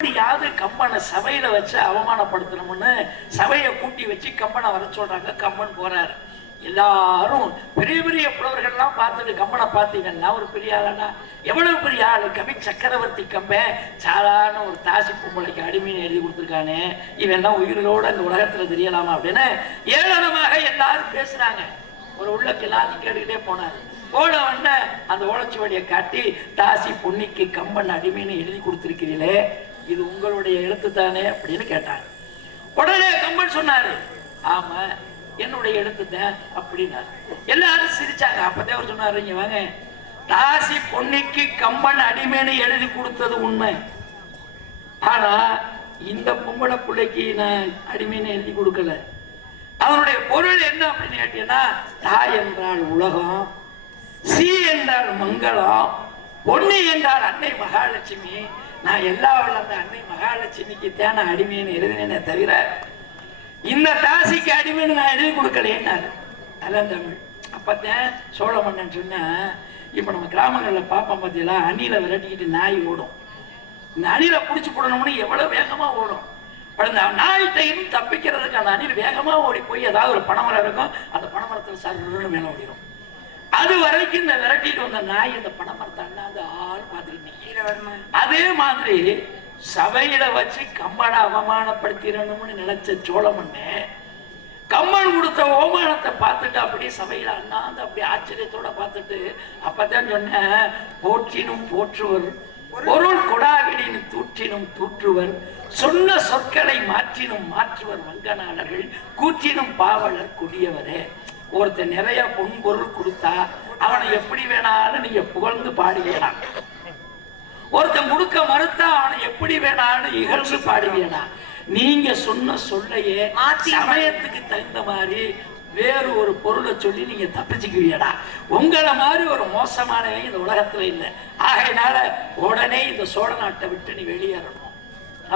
யாவது கம்பனை சபையில வச்சு அவமானப்படுத்தணும்னு சபையை கூட்டி வச்சு கம்பனை வர சொல்றாங்க. கம்பன் போறாரு. எல்லாரும் பெரிய பெரிய புலவர்கள்லாம் பார்த்துட்டு கம்பனை பார்த்தீங்கன்னா ஒரு பெரிய ஆளானா, எவ்வளவு பெரிய ஆளு, கவி சக்கரவர்த்தி கம்பன் சாதாரண ஒரு தாசி பொம்பளைக்கு அடிமைன்னு எழுதி கொடுத்துருக்கானே, இவெல்லாம் உயிரோட இந்த உலகத்துல தெரியலாமா அப்படின்னு ஏளனமாக எல்லாரும் பேசுறாங்க. ஒரு உள்ளக்கு எல்லாத்தையும் கேட்டுக்கிட்டே போனாரு. போன உடனே அந்த ஓலைச்சுவடியை காட்டி, தாசி பொன்னிக்கு கம்பன் அடிமைன்னு எழுதி கொடுத்துருக்கிறீங்களே, இது உங்களுடைய எழுத்து தானே அப்படின்னு கேட்டாங்க. உடனே கம்பன் சொன்னாரு, ஆமா என்னுடைய எழுத்து தான் அப்படின்னாரு. எல்லாரும் சிரிச்சாங்க. அப்பதான் அவர் சொன்னாரு, இங்க வாங்க, தாசி பொன்னிக்கு கம்பன் அடிமைன்னு எழுதி கொடுத்தது உண்மை, ஆனா இந்த பொம்பளை பிள்ளைக்கு நான் அடிமைன்னு எழுதி கொடுக்கல. அவனுடைய பொருள் என்ன அப்படின்னு கேட்டீங்கன்னா, தாய் என்றால் உலகம், சி என்றால் மங்களம், பொன்னி என்றால் அன்னை மகாலட்சுமி. நான் எல்லா வளர்ந்த அன்னை மகாலட்சுமிக்கு தேன அடிமைன்னு எழுதினேனே தவிர இந்த தாசிக்கு அடிமைன்னு நான் எழுதி கொடுக்கலைன்னாரு. அதான் தமிழ். அப்பத்தான் சோழ மன்னன் சொன்னா, இப்ப நம்ம கிராமங்களில் பாப்பம் பார்த்தீங்களா, அணில விரட்டிக்கிட்டு நாய் ஓடும். இந்த அணில பிடிச்சி போடணும்னு எவ்வளவு வேகமா ஓடும். அந்த நாய்கிட்டையும் தப்பிக்கிறதுக்கு அந்த அணில் வேகமா ஓடி போய் ஏதாவது ஒரு பனைமரம் இருக்கும், அந்த பனைமரத்தில் சாப்பிடணும்னு மேல ஓடிடும். அது வரைக்கும் இந்த விரட்டிட்டு வந்த நாய் இந்த பனைமரத்தை அண்ணாந்து ஆறு பார்த்துக்கிட்டு கீழே வரணும். அதே மாதிரி சபையில வச்சு கம்பனை அவமானப்படுத்திடணும்னு நினைச்ச சோழமன்னே கம்பன் கொடுத்த அவமானத்தை பார்த்துட்டு அப்படியே சபையில அண்ணாந்து அப்படியே ஆச்சரியத்தோட பார்த்துட்டு, அப்பதான் சொன்ன, போற்றினும் போற்றுவர், பொருள் கொடாவிடின் தூற்றினும் தூற்றுவர், சொன்ன சொற்களை மாற்றினும் மாற்றுவர் வங்கநாடர்கள், கூற்றினும் பாவலர் கொடியவரே. ஒருத்தர் நிறைய பொன் பொருள் கொடுத்தா அவனை எப்படி வேணாலும் நீங்க புகழ்ந்து பாடுவீடா, ஒருத்தன் கொடுக்க மறுத்தா அவனை எப்படி வேணாலும் இகழ்ந்து பாடுவீடா. நீங்க சொன்ன சொல்லையே சமயத்துக்கு தகுந்த மாதிரி வேறு ஒரு பொருளை சொல்லி நீங்க தப்பிச்சுக்குவீடா. உங்களை மாதிரி ஒரு மோசமானவங்க இந்த உலகத்துல இல்லை. ஆகையினால உடனே இந்த சோழ நாட்டை விட்டு நீ வெளியேறணும்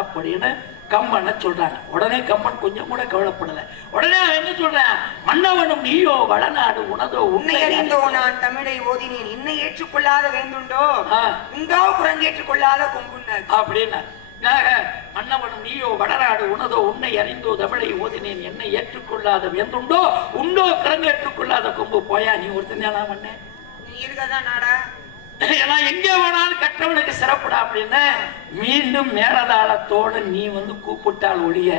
அப்படின்னு கம்பனை சொல்றாங்க. உடனே கம்பன் கொஞ்சம் கூட கவலைப்படல. உடனே என்ன சொல்றேன், மன்னவனும் நீயோ வளநாடு உனதோ உன்னை அறிந்தோ நான் தமிழை ஓதினேன், இன்னை ஏற்றுக்கொள்ளாத வேந்துண்டோ உண்டோ குரங்கேற்றுக் கொள்ளாத கொம்புன்னார் அப்படின்னா. மன்னவனும் நீயோ வடநாடு உனதோ உன்னை அறிந்தோ தமிழை ஓதினேன், என்னை ஏற்றுக்கொள்ளாத வேந்துண்டோ உண்டோ குரங்கேற்றுக்கொள்ளாத கொம்பு. போயா நீ ஒருத்தன் தானா மன்னே, நீ இருக்கதான் நாடா, ஏன்னா எங்க வேணாலும் கற்றவனுக்கு சிறப்புடா அப்படின்னு மீண்டும் மேலதாளத்தோடு நீ வந்து கூப்பிட்டால் ஒழிய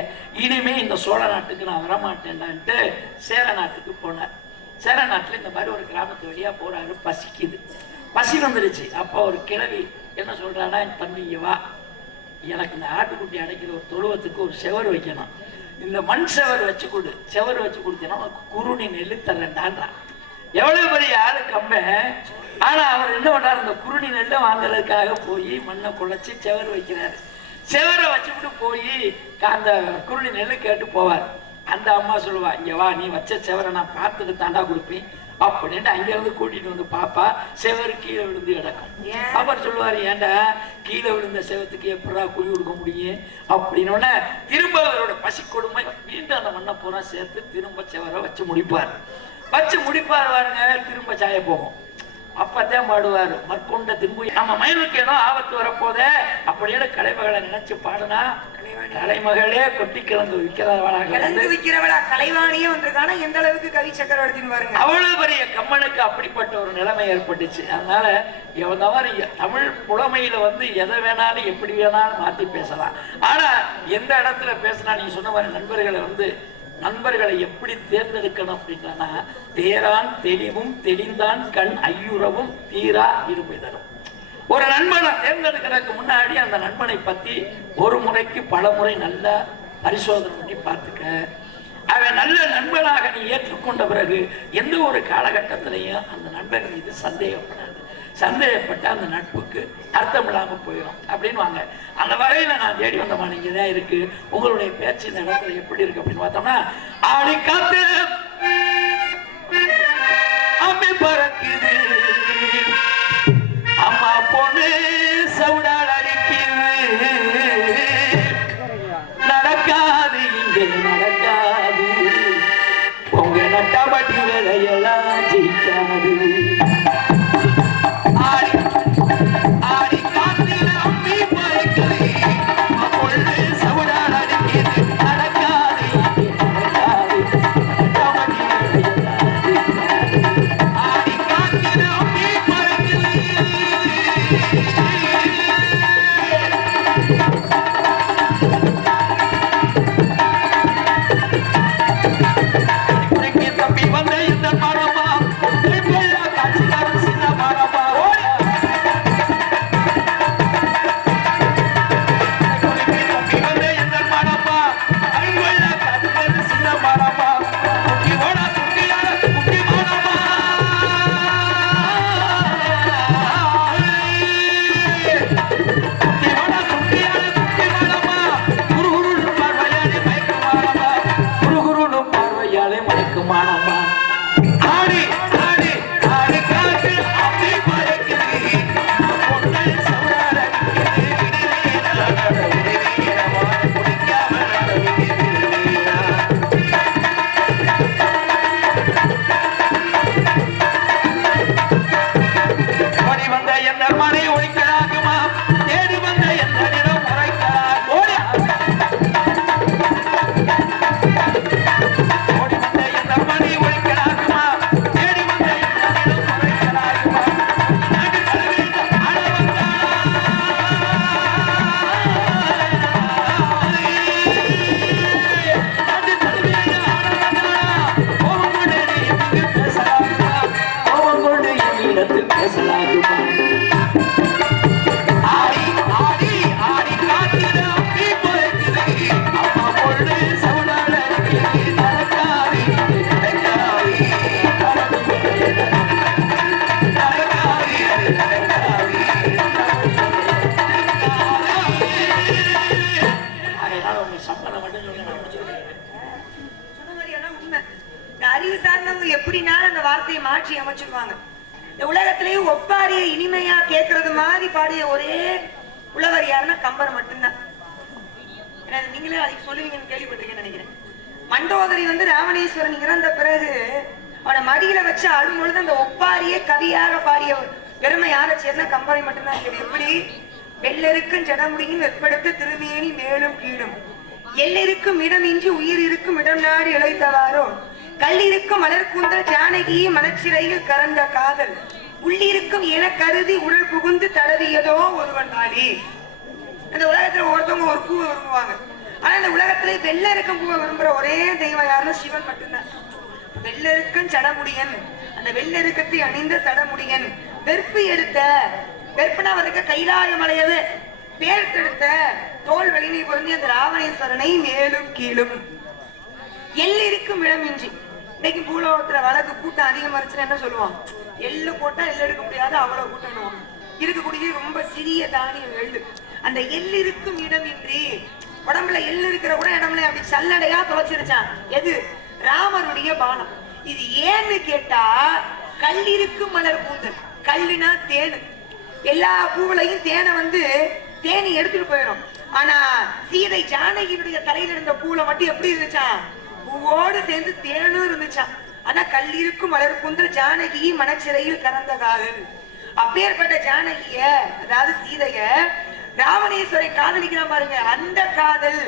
இனிமே இந்த சோழ நாட்டுக்கு நான் வரமாட்டேன்டான்ட்டு சேர நாட்டுக்கு போனார். சேர நாட்டுல இந்த மாதிரி ஒரு கிராமத்து வழியா போறாரு. பசிக்குது, பசி வந்துருச்சு. அப்போ ஒரு கிழவி என்ன சொல்றானா, தம்பிங்க வா, எனக்கு இந்த ஆட்டுக்குட்டி அடைக்கிற ஒரு தொழுவத்துக்கு ஒரு செவர் வைக்கணும், இந்த மண் செவர் வச்சு கொடு, செவர் வச்சு கொடுத்தீங்கன்னா உனக்கு குருணி நெல்லு தரேன்டான்றான். எவ்வளவு பெரிய ஆளு கம்பன். ஆனா அவர் என்ன பண்றாரு, இந்த குருணி நெல்லை வாங்குறதுக்காக போய் மண்ணை குழைச்சி செவர் வைக்கிறாரு. செவரை வச்சுக்கிட்டு போய் அந்த குருணி நெல்லு கேட்டு போவார். அந்த அம்மா சொல்லுவா, இங்க வா, நீ வச்ச செவரை நான் பார்த்துட்டு தாண்டா கொடுப்பேன் அப்படின்ட்டு அங்கிருந்து கூட்டிட்டு வந்து பாப்பா செவரு கீழே விழுந்து கிடக்கும். அவர் சொல்லுவாரு, ஏண்டா கீழே விழுந்த செவத்துக்கு எப்படா குழி கொடுக்க முடியும் அப்படின்னு. திரும்ப அவரோட பசி கொடுமை மீண்டும் அந்த மண்ணை பூரா சேர்த்து திரும்ப செவரை வச்சு முடிப்பார். வச்சு முடிப்பார் பாருங்க, திரும்ப சாய போகும். அப்பதான் பாடுவாரு, மற்கொண்ட திரும்ப நம்ம மயிலுக்கு ஏதோ ஆபத்து வரப்போதே அப்படின்னு கலைமகளை நினைச்சு பாடுனா, கலைமகளே கொட்டி கிழங்கு விற்கிறவளா கலைவாணியே வந்திருக்கானா எந்த அளவுக்கு கவி சக்கரவர்த்தின்னு பாருங்க. அவ்வளவு பெரிய கம்மனுக்கு அப்படிப்பட்ட ஒரு நிலைமை ஏற்பட்டுச்சு. அதனால எவ்வளவு தமிழ் புலமையில வந்து எதை வேணாலும் எப்படி வேணாலும் மாத்தி பேசலாம். ஆனா எந்த இடத்துல பேசினா நீங்க சொன்ன மாதிரி நண்பர்களை வந்து நண்பர்களை எப்படி தேர்ந்தெடுக்கணும் அப்படின்னா, தேரான் தெளிவும் தெளிந்தான் கண் ஐயுறவும் தீரா இருமை தரும். ஒரு நண்பனை தேர்ந்தெடுக்கிறதுக்கு முன்னாடி அந்த நண்பனை பத்தி ஒரு முறைக்கு பல முறை நல்லா பரிசோதனை பண்ணி பார்த்துக்க. அவன் நல்ல நண்பனாக நீ ஏற்றுக்கொண்ட பிறகு எந்த ஒரு காலகட்டத்திலையும் அந்த நண்பன் மீது சந்தேகப்படாது. சந்தேகப்பட்ட அந்த நட்புக்கு அர்த்தம் இல்லாம போயிடும் அப்படின்னு வாங்க. அந்த வகையில நான் தேடி வந்தமா நீங்க தான் இருக்கு. உங்களுடைய பேச்சு இந்த இடத்துல எப்படி இருக்கு அப்படின்னு பார்த்தோம்னா, ஆடி காத்து அம்மி பறக்குது, அம்மா பொண்ணு சவுடால் அடிக்குது, நடக்காது இங்கே நடக்காது, உங்க நட்டபடி வேலையெல்லாம் ஜெயிக்காது. ஆடி காத்துல அம்மி பறக்குது, வார்த்தையை மாற்றி அமைச்சிருவாங்க. இந்த உலகத்திலேயே ஒப்பாரியை இனிமையா கேட்கறது மாதிரி பாடிய ஒரே உழவர் யாருன்னா கம்பர் மட்டும்தான். நீங்களே அதுக்கு சொல்லுவீங்கன்னு கேள்விப்பட்டிருக்கேன்னு நினைக்கிறேன். மண்டோதரி ராவணேஸ்வரன் இறந்த பிறகு அவனை மடியில வச்சு அழும்பொழுது அந்த ஒப்பாரியே கவியாக பாடிய பெருமை யாரை சேர்ந்தா கம்பரை மட்டும்தான். எப்படி வெள்ளெருக்கும் ஜடமுடியும் வெற்படுத்த திருமேனி மேலும் கீழும் எல்லிருக்கும் இடமின்றி உயிர் இருக்கும் இடம் நாடி இழைத்தவாரோ கல்லிருக்கும் மலர் கூந்தல் ஜானகியை மனச்சிறையில் கறந்த காதல் உள்ளிருக்கும் என கருதி உடல் புகுந்து தடவியதோ ஒருவன் நாளி. இந்த உலகத்துல ஒருத்தவங்க ஒரு பூவை விரும்புவாங்க. ஆனா இந்த உலகத்திலே வெள்ளெருக்கும் பூவை விரும்புற ஒரே தெய்வம் யாருன்னா சிவன் மட்டும்தான். வெள்ளெருக்கும் சடமுடியன், அந்த வெள்ளெருக்கத்தை அணிந்த சடமுடியன் வெறுப்பு எடுத்த வெறுப்புனா அவருக்கு கைலாய மலையது பேர்த்தெடுத்த தோல் வலிமை பொருந்தி அந்த ராவணேஸ்வரனை மேலும் கீழும் எல்லிருக்கும் இடமின்றி. இன்னைக்கு பூலோகத்துல வழக்கு கூட்டம் அதிகமா இருந்துச்சுன்னா என்ன சொல்லுவான்? எள்ளு போட்டா எள்ளு எடுக்க முடியாது, அவ்வளவு கூட்டணும். இருக்கக்கூடிய ரொம்ப சிறிய தானியம் எள்ளு. அந்த எல்லிருக்கும் இடமின்றி உடம்புல எள்ளு இருக்கிற கூட இடம்ல அப்படி சல்லடையா துளைச்சிருச்சான். எது? ராமருடைய பானம். இது ஏன்னு கேட்டா கல்லிருக்கும் மலர் கூந்தல். கல்லுனா தேனு. எல்லா பூவிலையும் தேனை தேனி எடுத்துட்டு போயிடும். ஆனா சீதை ஜானகியுடைய தலையில இருந்த பூல மட்டும் எப்படி இருந்துச்சான்? பூவோடு சேர்ந்து தேனும் இருந்துச்சான். ஆனா கல்லிருக்கும் மலர் கூந்தல் ஜானகி மனச்சிறையில் கறந்த காதல். அப்பேற்பட்ட ஜானகிய, அதாவது சீதைய ராவணேஸ்வரை காதலிக்கிறான் பாருங்க. அந்த காதல்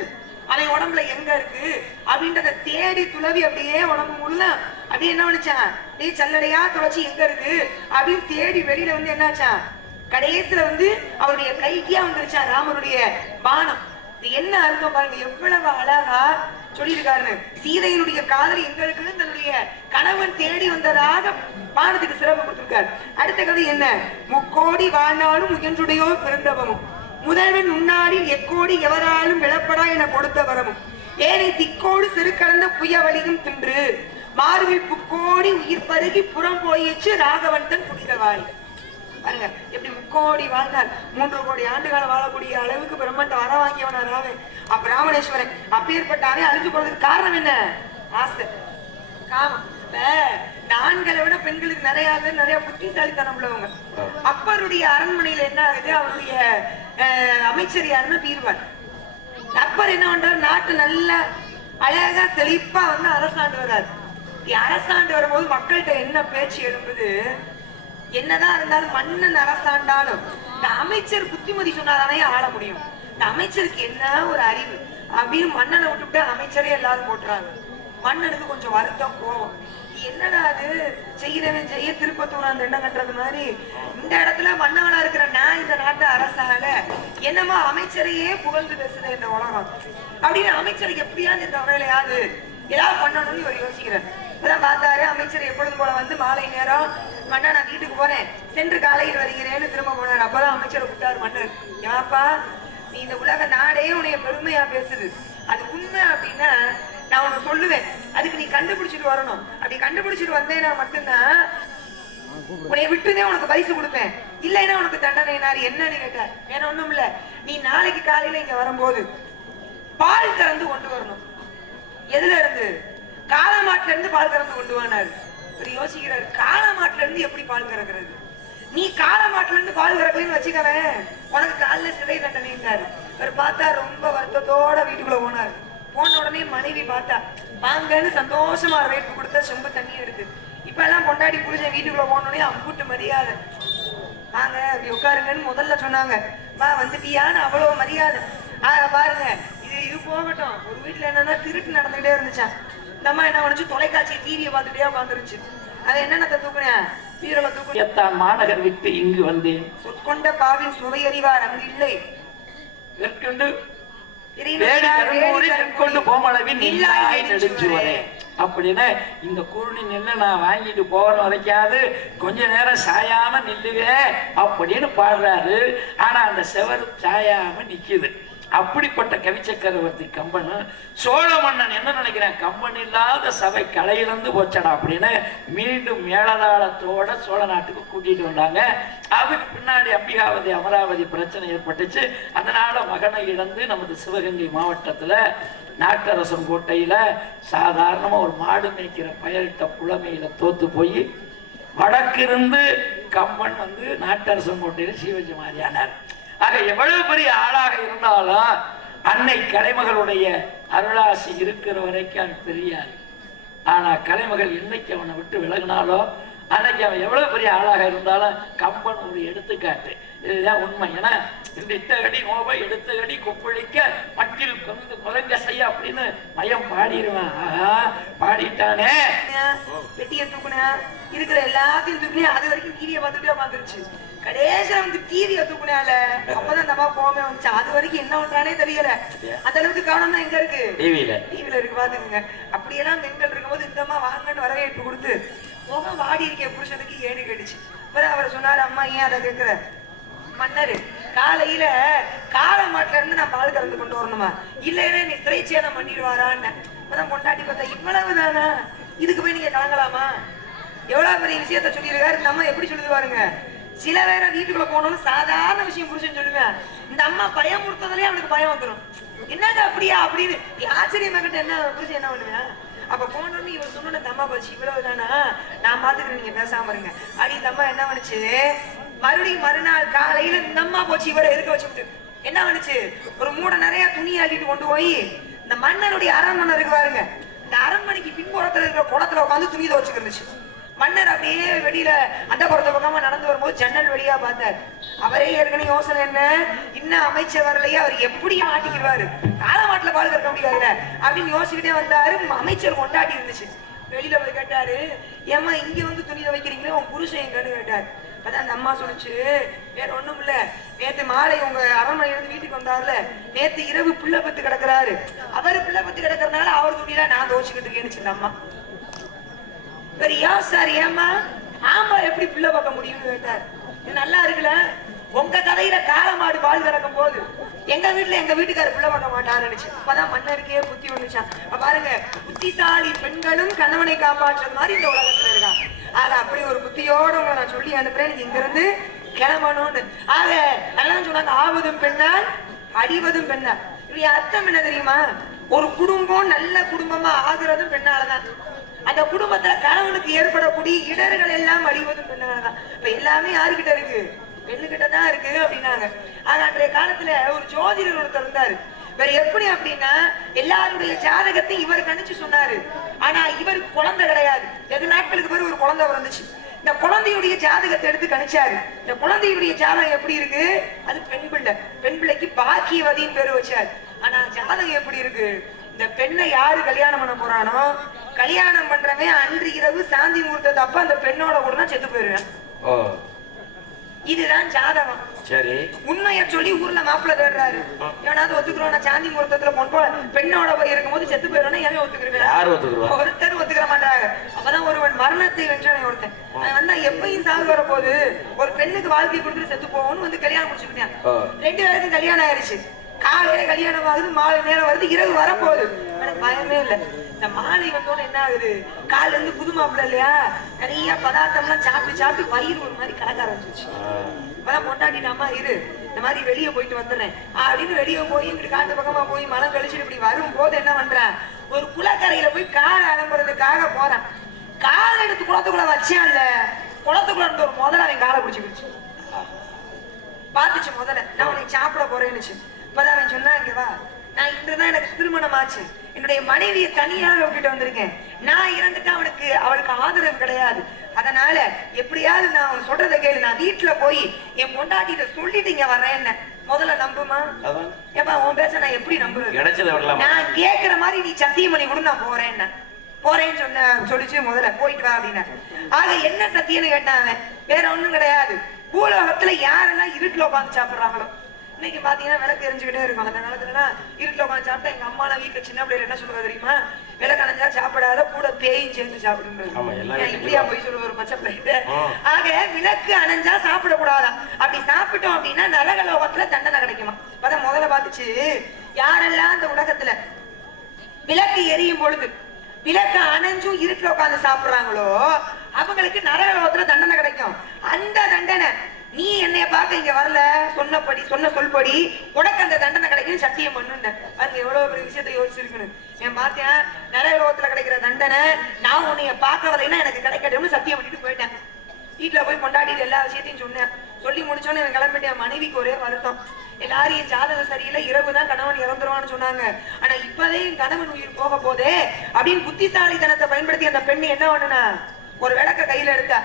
அவன் உடம்புல எங்க இருக்கு அப்படின்றத தேடி துளவி அப்படியே உடம்பு முழுல அப்படியே என்ன பண்ணிச்சான்? நீ சல்லடையா துளைச்சி எங்க இருக்கு அப்படின்னு தேடி வெளியில என்னாச்சான்? கடைசியில அவருடைய கைக்கியா வந்துருச்சான் ராமருடைய பானம். இது என்ன அர்த்தம் பாருங்க, எவ்வளவு அழகா சொல்லியிருக்காரு. சீதையினுடைய காதல் எங்க இருக்குன்னு தன்னுடைய கணவன் தேடி வந்ததாக பானத்துக்கு சிறப்பு கொடுத்திருக்காரு. அடுத்த கதை என்ன? முக்கோடி வாழ்நாளும் முயன்றுடையோ பிறந்தவமும் முதல்வன் முன்னாடில் எக்கோடி எவராலும் விளப்படா என கொடுத்த வரமும் ஏனை திக்கோடு சிறு கலந்த புய வழியும் தின்று மார்பில் புக்கோடி உயிர் பருகி புறம் போயிச்சு ராகவன் தன் புனிதவாய். பாருங்க எப்படி முக்கோடி வாழ்ந்தார், 3 கோடி ஆண்டுகாலம் வாழக்கூடிய அளவுக்கு பிரம்மண்ட வர வாங்கியவனா ராவன். அப்ப ராமணேஸ்வரன் அப்பேற்பட்டாவே அழிஞ்சு போறதுக்கு காரணம் என்ன? ஆசை, காமம். ஆண்களை விட பெண்களுக்கு நிறைய புத்திசாலித்தனம் உள்ளவங்க. அப்பருடைய அரண்மனையில என்ன ஆகுது? அவருடைய அமைச்சர் யாருன்னா பீர்பால். அப்பர் என்ன பண்றாரு? நாட்டு நல்ல அழகா செழிப்பா அரசாண்டு வர்றாரு. அரசாண்டு வரும்போது மக்கள்கிட்ட என்ன பேச்சு எழும்புது? என்னதான் இருந்தாலும் மன்னன் அரசாண்டாலும் இந்த அமைச்சர் புத்திமதி சொன்னாதானே ஆள முடியும். இந்த அமைச்சருக்கு என்ன ஒரு அறிவு அப்படின்னு மன்னனை விட்டுவிட்டு அமைச்சரே எல்லாரும் போட்டுறாங்க. மன்னனுக்கு கொஞ்சம் வருத்தம், கோபம். என்னடா அது செய்யறவன் செய்ய திருப்பத்தூர் அந்த எண்ணம் கட்டுறது மாதிரி இந்த இடத்துல மன்னவனா இருக்கிற நான் இந்த நாட்டு அரசாக என்னமோ அமைச்சரையே புகழ்ந்து பேசுற இந்த உலகம் அப்படின்னு அமைச்சருக்கு எப்படியாவது இந்த வேலையாது ஏதாவது பண்ணணும்னு இவர் யோசிக்கிறார். இப்பதான் பார்த்தாரு அமைச்சர் எப்பொழுதும் போல வந்து மாலை நேரம் மன்னா நான் வீட்டுக்கு போறேன் சென்று காலையில் வருகிறேன்னு திரும்ப போனார். அப்பதான் அமைச்சரை கூப்பிட்டாரு மன்னர். ஏப்பா நீ இந்த உலக நாடே உன்னைய பெருமையா பேசுது, அது உண்மை அப்படின்னா நான் உனக்கு சொல்லுவேன், அதுக்கு நீ கண்டுபிடிச்சிட்டு வரணும். அப்படி கண்டுபிடிச்சிட்டு வந்தேன்னா மட்டும்தான் உன்னை விட்டுதான் உனக்கு பரிசு கொடுப்பேன், இல்லைன்னா உனக்கு தண்டனைனாரு. என்னன்னு கேட்டார். வேற ஒண்ணும் இல்ல, நீ நாளைக்கு காலையில இங்க வரும்போது பால் கறந்து கொண்டு வரணும். எதுல இருந்து? காளமாட்டுல இருந்து பால் கறந்து கொண்டு வந்தாரு. யோசிக்கிறாரு, காளமாட்டுல இருந்து எப்படி பால் கறக்கிறது? நீ காளமாட்டுல இருந்து பால் கறக்கலன்னு வச்சுக்கவேன் உனக்கு காலைல சிறை தண்டனைன்னாரு. அவர் பார்த்தா ரொம்ப வருத்தத்தோட வீட்டுக்குள்ள போனாரு. போன உடனே மனைவி பார்த்தா வாங்கன்னு சந்தோஷமா வரவேற்பு கொடுத்த செம்பு தண்ணி எடுத்து. இப்ப எல்லாம் கொண்டாடி புரிஞ்ச வீட்டுக்குள்ள போனோடனே அம்புட்டு மரியாதை. வாங்க அப்படி உட்காருங்கன்னு முதல்ல சொன்னாங்க. வா வந்துட்டியான்னு அவ்வளவு மரியாதை. பாருங்க இது போகட்டும். ஒரு வீட்டுல என்னன்னா திருட்டு நடந்துகிட்டே இருந்துச்சான். இந்த அம்மா என்ன பண்ணுச்சு, தொலைக்காட்சி டிவியை பார்த்துட்டே உட்காந்துருச்சு. அது என்னென்ன தூக்குனேன், பீரலை தூக்குனேன். மாநகர் விட்டு இங்கு வந்தேன், சொற்கொண்ட பாவின் சுவை அறிவார் அங்கு இல்லை. அப்படின்னு இந்த குருணி நெல்லை நான் வாங்கிட்டு போற வரைக்காது கொஞ்ச நேரம் சாயாம நில்லுவேன் அப்படின்னு பாடுறாரு. ஆனா அந்த செவர் சாயாம நிக்குது. அப்படிப்பட்ட கவி சக்கரவர்த்தி கம்பன் சோழ மன்னன் என்ன நினைக்கிறேன், கம்பன் இல்லாத சபை கலையிலிருந்து போச்சடா அப்படின்னு மீண்டும் மேளதாளத்தோட சோழ நாட்டுக்கு கூட்டிட்டு வந்தாங்க. அதுக்கு பின்னாடி அம்பிகாவதி அமராவதி பிரச்சனை ஏற்பட்டுச்சு. அதனால மகனை இழந்து நமது சிவகங்கை மாவட்டத்துல நாட்டரசன் கோட்டையில சாதாரணமா ஒரு மாடு மேய்க்கிற பயல்கிட்ட புலமையில தோத்து போய் வடக்கிருந்து கம்பன் வந்து நாட்டரசன் கோட்டையில சீவஜி மாதிரியானார். ஆக எவ்வளவு பெரிய ஆளாக இருந்தாலும் அன்னை கலைமகளுடைய அருளாசி இருக்கிற வரைக்கும் அவன் பெரியார். ஆனா கலைமகள் என்னைக்கு அவனை விட்டு விலகினாலோ அன்னைக்கு அவன் எவ்வளவு பெரிய ஆளாக இருந்தாலும் கம்பன் ஒரு எடுத்துக்காட்டு. இதுதான் உண்மை. ஏன்னா இட்டகடி நோவை எடுத்தகடி கொப்பளிக்க மட்டில் கொண்டு முழங்க செய்ய அப்படின்னு மயம் பாடிடுவான். ஆஹா பாடிட்டானே. வெட்டிய தூக்குனா இருக்கிற எல்லாத்தையும் தூக்குனே அது வரைக்கும் டிவியை பார்த்துட்டே வந்துருச்சு. கடைசியா வந்து டிவியை தூக்குனால அப்பதான் இந்த அம்மா போமே வந்துச்சு. அது வரைக்கும் என்ன பண்றானே தெரியல. அந்த அளவுக்கு கவனம் தான் எங்க இருக்கு, டிவில இருக்கு. பாத்துக்கோங்க. அப்படியெல்லாம் பெண்கள் இருக்கும்போது இந்த அம்மா வாங்கன்னு வரவேற்பு கொடுத்து முகம் வாடி இருக்க புருஷனுக்கு ஏடு கேட்டுச்சு. அப்புறம் அவர் சொன்னாரு, அம்மா ஏன் அதை கேட்கிற, மன்னர் காலையில காளமாட்டுல இருந்து நான் பால் கறந்து கொண்டு வரணுமா, இல்லைன்னா நீ சிறை சேதம் பண்ணிடுவாரான்னு. அப்பதான் கொண்டாட்டி பார்த்தா இவ்வளவுதானா, இதுக்கு போய் நீங்க கலங்கலாமா? எவ்வளவு பெரிய விஷயத்த சொல்லியிருக்காரு. இந்த அம்மா எப்படி சொல்லுது பாருங்க. சில பேர வீட்டுக்குள்ள போனோம்னு சாதாரண விஷயம் புருஷன் சொல்லுவேன், இந்த அம்மா பயம் கொடுத்ததுலயே அவனுக்கு பயம் வந்துடும். என்னது அப்படியா அப்படின்னு ஆச்சரியமா கிட்ட என்ன புருஷன் என்ன பண்ணுவேன். அப்ப போனோன்னு இவர் சொன்ன இந்த அம்மா போச்சு இவ்வளவுதானா, நான் பாத்துக்கிறேன் நீங்க பேசாம இருங்க அப்படி. இந்த அம்மா என்ன பண்ணுச்சு, மறுபடியும் மறுநாள் காலையில இந்த அம்மா போச்சு இவரை எதுக்க வச்சுட்டு என்ன பண்ணுச்சு, ஒரு மூடை நிறைய துணி அள்ளிட்டு கொண்டு போய் இந்த மன்னனுடைய அரண்மனை இருக்கு பாருங்க, இந்த அரண்மனைக்கு பின்புறத்துல இருக்கிற குளத்துல உட்காந்து துணி துவச்சுக்கிருந்துச்சு. மன்னர் அப்படியே வெளியில அந்த புறத்த பக்கமா நடந்து வரும்போது ஜன்னல் வழியா பார்த்தார். அவரே ஏற்கனவே யோசனை என்ன, இன்னும் அமைச்சர் வரலையே, அவர் எப்படி மாட்டிக்கிறாரு, காலமாட்டுல பால் கறக்க முடியாதுல அப்படின்னு யோசிச்சுக்கிட்டே வந்தாரு. அமைச்சர் கொண்டாட்டி இருந்துச்சு. வெளியில போய் கேட்டாரு, ஏம்மா இங்க வந்து துணி துவைக்கிறீங்களே, உன் புருஷன் எங்கன்னு கேட்டாரு. அதான் அந்த அம்மா சொல்லிச்சு, வேற ஒண்ணும் இல்ல, நேத்து மாலை உங்க அரண்மனையிலிருந்து வீட்டுக்கு வந்தாருல, நேத்து இரவு பிள்ளை பத்து கிடக்குறாரு, அவரு பிள்ளை பத்து கிடக்குறதுனால அவர் துணியில நான் துவச்சுக்கிட்டு இருக்கேன்னு இந்த அம்மா. சரியா சார், ஏமா ஆமா எப்படி பிள்ளை பார்க்க முடியும்னு கேட்டார். இது நல்லா இருக்குல்ல, உங்க கதையில காளமாடு பால் கறக்கும் போது எங்க வீட்டுல எங்க வீட்டுக்கார பிள்ளை பார்க்க மாட்டாருன்னு. அப்பதான் மன்னருக்கே புத்தி வந்துச்சான். பாருங்க, புத்திசாலி பெண்களும் கணவனை காப்பாற்றுறது மாதிரி இந்த உலகத்துல இருக்கான். ஆக அப்படி ஒரு புத்தியோட உங்களை நான் சொல்லி அனுப்புறேன், இங்க இருந்து கிளம்பணும்னு. ஆக நல்லா சொன்னாங்க, ஆவதும் பெண்ணால் அடிவதும் பெண்ணால். இப்படி அர்த்தம் என்ன தெரியுமா, ஒரு குடும்பம் நல்ல குடும்பமா ஆகுறதும் பெண்ணாலதான். அந்த குடும்பத்துல கணவனுக்கு ஏற்படக்கூடிய இடர்கள் எல்லாம் அழிவதும் பெண்ணாலதான். இப்ப எல்லாமே யாருக்கிட்ட இருக்கு, பெண்ணுகிட்ட தான் இருக்கு அப்படின்னாங்க. ஆனா அன்றைய காலத்துல ஒரு ஜோதிடர் ஒருத்தர் இருந்தாரு. வேற எப்படி அப்படின்னா, எல்லாருடைய ஜாதகத்தையும் இவர் கணிச்சு சொன்னாரு. ஆனா இவருக்கு குழந்தை கிடையாது. வெகு நாட்களுக்கு பிறகு ஒரு குழந்தை வந்துச்சு. இந்த குழந்தையுடைய ஜாதகத்தை எடுத்து கணிச்சாரு. இந்த குழந்தையுடைய ஜாதகம் எப்படி இருக்கு, அது பெண் பிள்ளை. பெண் பிள்ளைக்கு பாக்கியவதின்னு பேரு வச்சாரு. ஆனா ஜாதகம் எப்படி இருக்கு, இந்த பெண்ணை யாரு கல்யாணம் பண்ண போறானோ கல்யாணம் பண்றவன் அன்று இரவு சாந்தி முகூர்த்தத்தை அப்ப அந்த பெண்ணோட கூட தான் செத்து போயிருவேன். இதுதான் ஜாதகம். சரி, உண்மைய சொல்லி ஊர்ல மாப்பிள்ள தேடுறாரு. ஏன்னாவது ஒத்துக்கிறோம், சாந்தி முகூர்த்தத்துல பெண்ணோட போய் இருக்கும்போது செத்து போயிடும். எவன் ஒத்துக்கிறேன்? ஒருத்தர் ஒத்துக்கிற மாட்டாங்க. அப்பதான் ஒருவன் மரணத்தை வென்றவன் ஒருத்தன் வந்தா எப்பயும் சாகு வர போது ஒரு பெண்ணுக்கு வாழ்க்கை கொடுத்துட்டு செத்து போவோம்னு வந்து கல்யாணம் முடிச்சுக்கிட்டேன். 2 பேருக்கும் கல்யாணம் ஆயிடுச்சு. காலையில கல்யாணம் ஆகுது, மாலை நேரம் வருது, இரவு வரப்போகுது. எனக்கு பயமே இல்லை. இந்த மாலை வந்தோன்னு என்ன ஆகுது, காலைல இருந்து புது மாப்பிள்ள இல்லையா, நிறைய பதார்த்தம்லாம் சாப்பிட்டு சாப்பிட்டு வயிறு ஒரு மாதிரி கலக்க ஆரம்பிச்சிருச்சு. இப்பதான் கொண்டாடிட்டு அம்மா இரு, இந்த மாதிரி வெளியே போயிட்டு வந்துடுறேன் அப்படின்னு வெளியே போய் இப்படி காட்டு பக்கமா போய் மலம் கழிச்சுட்டு இப்படி வரும்போது என்ன பண்றேன், ஒரு குளக்கரையில போய் காலை அலம்புறதுக்காக போறேன். காலை எடுத்து குளத்துக்குள்ள வச்சேன். இல்ல குளத்துக்குள்ள இருந்த ஒரு முதல்ல அவன் காலை பிடிச்சிக்கிடுச்சு. பாத்துச்சு முதல்ல, நான் உனக்கு சாப்பிட போறேன்னுச்சு. இப்பதான் அவன் சொன்னா, இங்க வா, நான் இன்றுதான் எனக்கு திருமணம் ஆச்சு, என்னுடைய மனைவியை தனியாக விட்டுட்டு வந்திருக்கேன். நான் இறந்துட்டு அவளுக்கு ஆதரவு கிடையாது. அதனால எப்படியாவது நான் அவன் சொல்றதை கேளு, நான் வீட்டுல போய் என் பொண்டாட்டிட்ட சொல்லிட்டு இங்க வர்றேன். முதல்ல நம்புமா? ஏப்பா உன் பேச நான் எப்படி நம்புறது? நான் கேட்கிற மாதிரி நீ சத்தியம் பண்ணி கூட நான் போறேன்னு சொல்லிச்சு. முதல்ல போயிட்டு வா அப்படின்னா. ஆக என்ன சத்தியம்னு கேட்டாங்க. வேற ஒண்ணும் கிடையாது. பூலோகத்துல யாரெல்லாம் இருட்டுல உட்காந்து சாப்பிடுறாங்களோ, இன்னைக்கு பாத்தீங்கன்னா விளக்கு எரிஞ்சுக்கிட்டே இருக்கும். அந்த காலத்துலலாம் இருட்டுல உட்காந்து சாப்பிட்டா எங்க அம்மா வீட்டுல சின்ன பிள்ளைல என்ன சொல்லுவா தெரியுமா, விளக்கு அணைஞ்சா சாப்பிடாத, கூட பேயும் சேர்ந்து சாப்பிடுறது. இப்படியா போய் சொல்லுவாரு பச்சை பிள்ளைகிட்ட. ஆக விளக்கு அணைஞ்சா சாப்பிடக்கூடாதான். அப்படி சாப்பிட்டோம் அப்படின்னா நரகலோகத்துல தண்டனை கிடைக்குமா. அதான் முதல்ல பாத்துச்சு, யாரெல்லாம் இந்த உலகத்துல விளக்கு எரியும் பொழுது விளக்கு அணைஞ்சும் இருட்டுல உட்காந்து சாப்பிடுறாங்களோ அவங்களுக்கு நரகலோகத்துல தண்டனை கிடைக்கும். அந்த தண்டனை நீ என்னைய பார்க்க இங்க வரல, சொன்ன சொல்படி உனக்கு அந்த தண்டனை கிடைக்கும் சத்தியம் பண்ணுன. அது எவ்வளவு பெரிய விஷயத்த யோசிச்சிருக்கணும். என் பார்த்தேன் நரகலோகத்துல கிடைக்கிற தண்டனை நான் உன்னைய பார்க்க வரலைன்னா எனக்கு கிடைக்கட்டும்னு சத்தியம் பண்ணிட்டு போயிட்டேன். வீட்டுல போய் கொண்டாடிட்டு எல்லா விஷயத்தையும் சொன்னேன். சொல்லி முடிச்சோன்னு எனக்கு கிளம்பிட்டு என் மனைவிக்கு ஒரே வருத்தம். எல்லாரும் என் ஜாதகம் சரியில்லை, இரவுதான் கணவன் இறந்துருவான்னு சொன்னாங்க. ஆனா இப்பதே என் கணவன் உயிர் போக போதே அப்படின்னு புத்திசாலித்தனத்தை பயன்படுத்தி அந்த பெண்ணு என்ன பண்ணுனா, ஒரு விளக்க கையில எடுத்தா,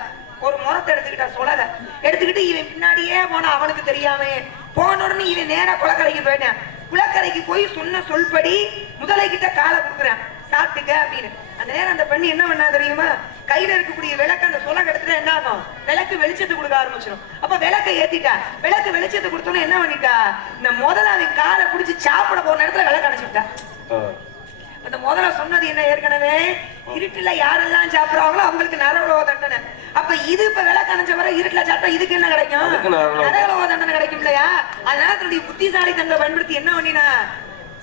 ஒரு முறத்தை எடுத்துக்கிட்டா, சொலக எடுத்துக்கிட்டு இவன் பின்னாடியே போனா அவனுக்கு தெரியாம போன உடனே இவன் நேரா குளக்கரைக்கு போயிட்டேன். குளக்கரைக்கு போய் சொன்ன சொல்படி முதலை கிட்ட காலை கொடுக்குறேன், சாப்பிட்டுக்க அப்படின்னு. அந்த நேரம் அந்த பெண்ணு என்ன பண்ணா தெரியுமா, கையில இருக்கக்கூடிய விளக்கு அந்த சொலக எடுத்துட்டா என்ன ஆகும், விளக்கு வெளிச்சத்தை கொடுக்க ஆரம்பிச்சிடும். அப்ப விளக்கை ஏத்திட்டா, விளக்கு வெளிச்சத்தை கொடுத்தோன்னு என்ன பண்ணிட்டா, இந்த முதல்ல அவன் காலை பிடிச்சி சாப்பிட போன இடத்துல விளக்கு அணைச்சுட்டா. அந்த முதல்ல சொன்னது என்ன, ஏற்கனவே இருட்டுல யாரெல்லாம் சாப்பிடுறாங்களோ அவங்களுக்கு நரகலோக தண்டனை. அப்ப இது இப்ப விளக்கு அணைஞ்ச வரை இருட்டுல சாப்பிட்டா இதுக்கு என்ன கிடைக்கும், நரகலோக தண்டனை கிடைக்கும் இல்லையா. அதனால தன்னுடைய புத்திசாலி தண்டனை பயன்படுத்தி என்ன பண்ணினா,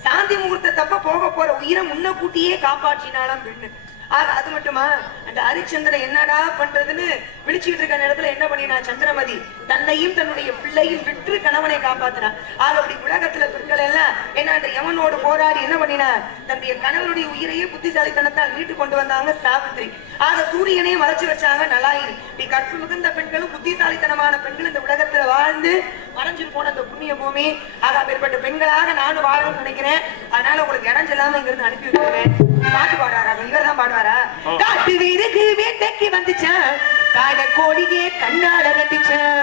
சாந்தி முகூர்த்த தப்ப போக போற உயிரை முன்ன கூட்டியே காப்பாற்றினாலும் பெண்ணு. ஆக அது மட்டுமா, அந்த ஹரிச்சந்திரன் என்னடா பண்றதுன்னு விழிச்சுட்டு இருக்க நேரத்துல என்ன பண்ணினா, சந்திரமதி தன்னையும் தன்னுடைய பிள்ளையும் விற்று கணவனை காப்பாத்தினா. ஆக அப்படி உலகத்துல பெண்கள் எல்லாம் என்ன யமனோடு போராடி என்ன பண்ணினா, தன்னுடைய கணவனுடைய உயிரையே புத்திசாலித்தனத்தால் மீட்டு கொண்டு வந்தாங்க சாவித்ரி. ஆக சூரியனையும் மறைச்சு வச்சாங்க நலாயினி. இப்படி கற்பு மிகுந்த பெண்களும் புத்திசாலித்தனமான பெண்கள் இந்த உலகத்துல வாழ்ந்து மறைஞ்சிட்டு போன அந்த புண்ணிய பூமி. ஆக அப்பேற்பட்ட பெண்களாக நானும் வாழணும்னு நினைக்கிறேன். அதனால உங்களுக்கு இடம் செல்லாம இங்க இருந்து அனுப்பி வைக்கிறேன். பாட்டு பாடுறாரா, இவர் தான் பாடுவாரா. காட்டு வீருக்கு வேட்டைக்கு வந்துச்சான், காட கோழியே கண்ணாட கட்டிச்சான்.